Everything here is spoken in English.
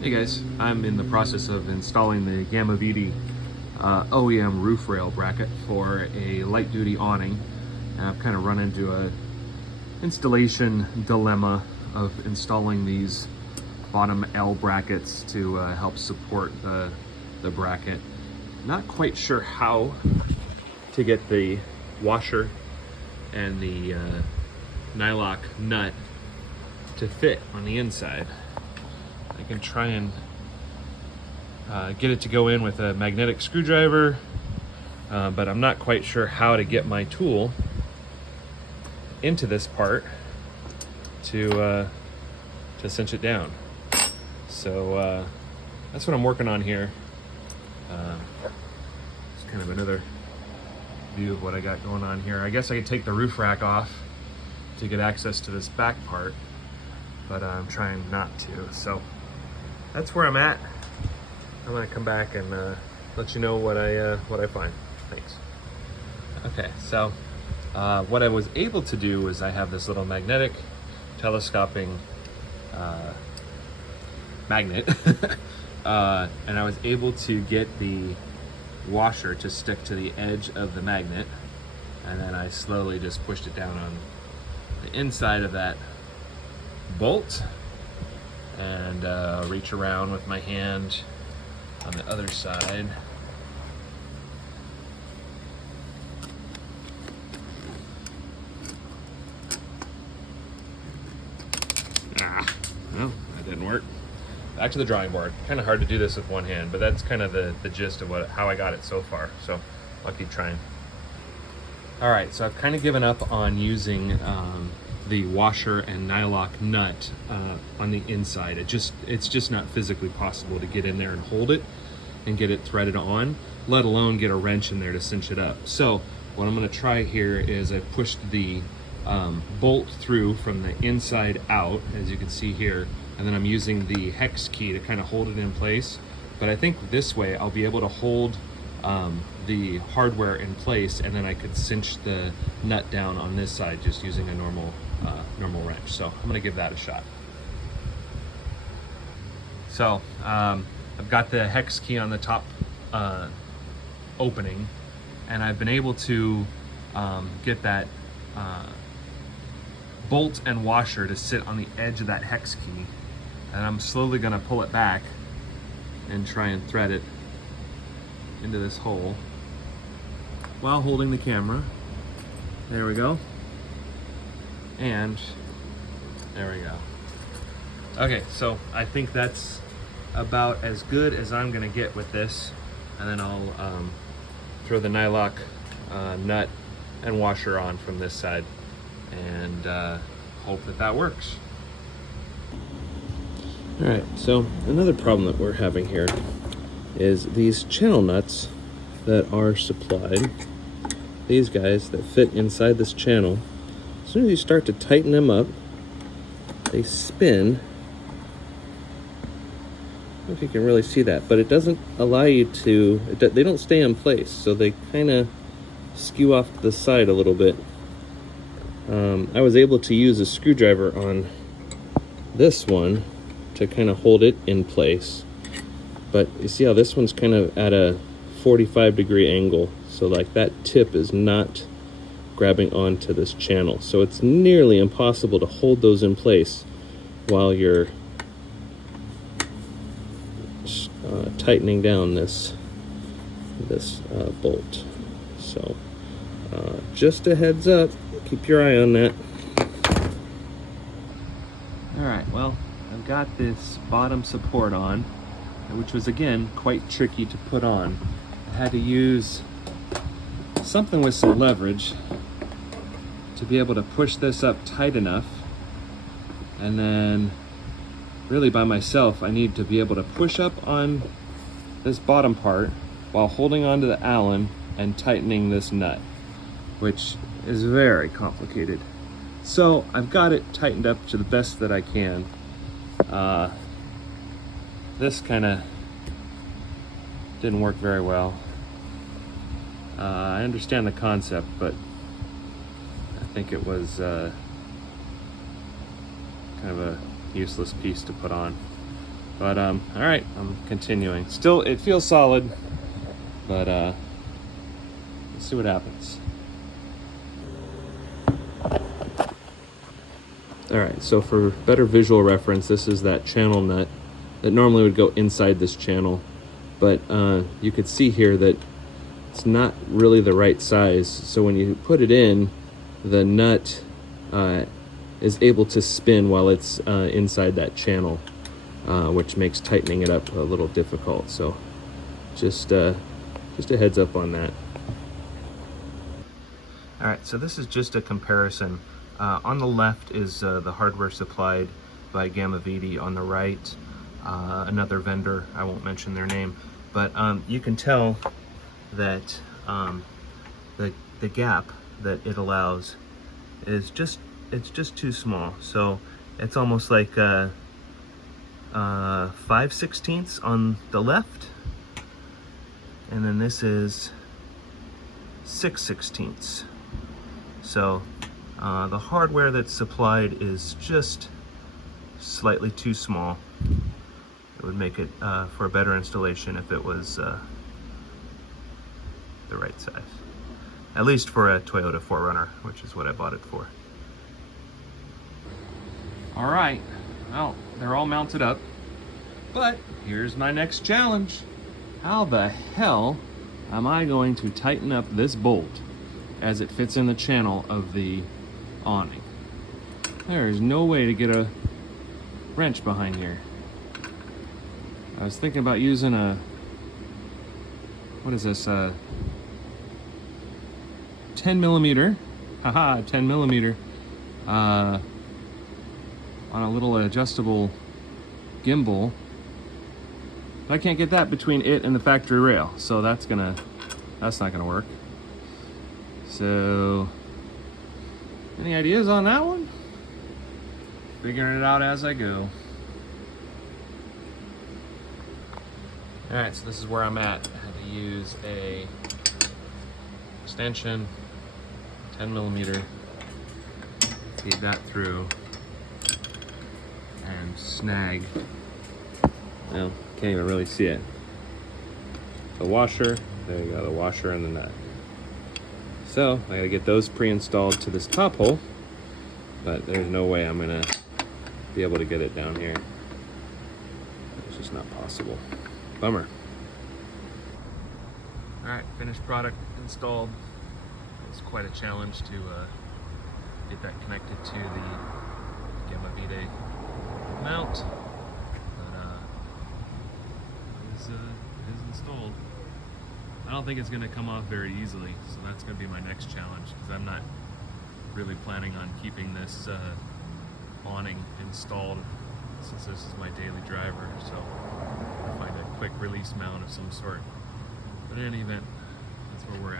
Hey guys, I'm in the process of installing the Gamiviti OEM roof rail bracket for a light duty awning. And I've kind of run into a installation dilemma of installing these bottom L brackets to help support the bracket. Not quite sure how to get the washer and the nylock nut to fit on the inside. I can try and get it to go in with a magnetic screwdriver, but I'm not quite sure how to get my tool into this part to cinch it down. So that's what I'm working on here. It's kind of another view of what I got going on here. I guess I could take the roof rack off to get access to this back part, but I'm trying not to. So that's where I'm at. I'm gonna come back and let you know what I find. Thanks. Okay, so what I was able to do is I have this little magnetic telescoping magnet, and I was able to get the washer to stick to the edge of the magnet, and then I slowly just pushed it down on the inside of that bolt, and reach around with my hand on the other side. Well, that didn't work. Back to the drawing board. Kind of hard to do this with one hand, but that's kind of the gist of how I got it so far. So I'll keep trying. All right, so I've kind of given up on using the washer and nylock nut on the inside. It's just not physically possible to get in there and hold it and get it threaded on, let alone get a wrench in there to cinch it up. So what I'm going to try here is I pushed the bolt through from the inside out, as you can see here, and then I'm using the hex key to kind of hold it in place. But I think this way I'll be able to hold the hardware in place, and then I could cinch the nut down on this side just using a normal wrench. So I'm gonna give that a shot. So I've got the hex key on the top opening, and I've been able to get that bolt and washer to sit on the edge of that hex key, and I'm slowly gonna pull it back and try and thread it into this hole while holding the camera. There we go. And there we go. Okay, so I think that's about as good as I'm gonna get with this, and then I'll throw the nylock nut and washer on from this side and hope that works. All right, so another problem that we're having here is these channel nuts that are supplied, these guys that fit inside this channel. As soon as you start to tighten them up, they spin. I don't know if you can really see that, but it doesn't allow you to, they don't stay in place, so they kind of skew off to the side a little bit. I was able to use a screwdriver on this one to kind of hold it in place, but you see how this one's kind of at a 45-degree angle, so like that tip is not grabbing onto this channel, so it's nearly impossible to hold those in place while you're tightening down this bolt. So just a heads up, keep your eye on that. All right, well, I've got this bottom support on, which was again quite tricky to put on. I had to use something with some leverage to be able to push this up tight enough, and then really by myself I need to be able to push up on this bottom part while holding onto the Allen and tightening this nut, which is very complicated. So I've got it tightened up to the best that I can. This kind of didn't work very well. I understand the concept, but I think it was kind of a useless piece to put on. But all right, I'm continuing. Still, it feels solid, but let's see what happens. All right, so for better visual reference, this is that channel nut that normally would go inside this channel, but you could see here that it's not really the right size. So when you put it in, the nut is able to spin while it's inside that channel, which makes tightening it up a little difficult. So just a heads up on that. All right, so this is just a comparison. On the left is the hardware supplied by Gamiviti. On the right, another vendor, I won't mention their name, but you can tell that the gap that it allows is just too small. So it's almost like 5/16 on the left, and then this is 6/16. So the hardware that's supplied is just slightly too small. It would make it for a better installation if it was the right size. At least for a Toyota 4runner, which is what I bought it for. All right, well, they're all mounted up, but here's my next challenge. How the hell am I going to tighten up this bolt as it fits in the channel of the awning? There is no way to get a wrench behind here. I was thinking about using a, what is this, 10 millimeter, haha, 10 millimeter, on a little adjustable gimbal. I can't get that between it and the factory rail, so that's not gonna work. So, any ideas on that one? Figuring it out as I go. All right, so this is where I'm at. I had to use a extension, 10 millimeter, feed that through, and snag, well, can't even really see it, the washer. There you go, the washer and the nut. So I gotta get those pre-installed to this top hole, but there's no way I'm gonna be able to get it down here. It's just not possible. Bummer. All right, finished product installed. It's quite a challenge to get that connected to the Gamiviti mount, but it is installed. I don't think it's going to come off very easily, so that's going to be my next challenge, because I'm not really planning on keeping this awning installed since this is my daily driver, so I'll find a quick release mount of some sort. But in any event, that's where we're at.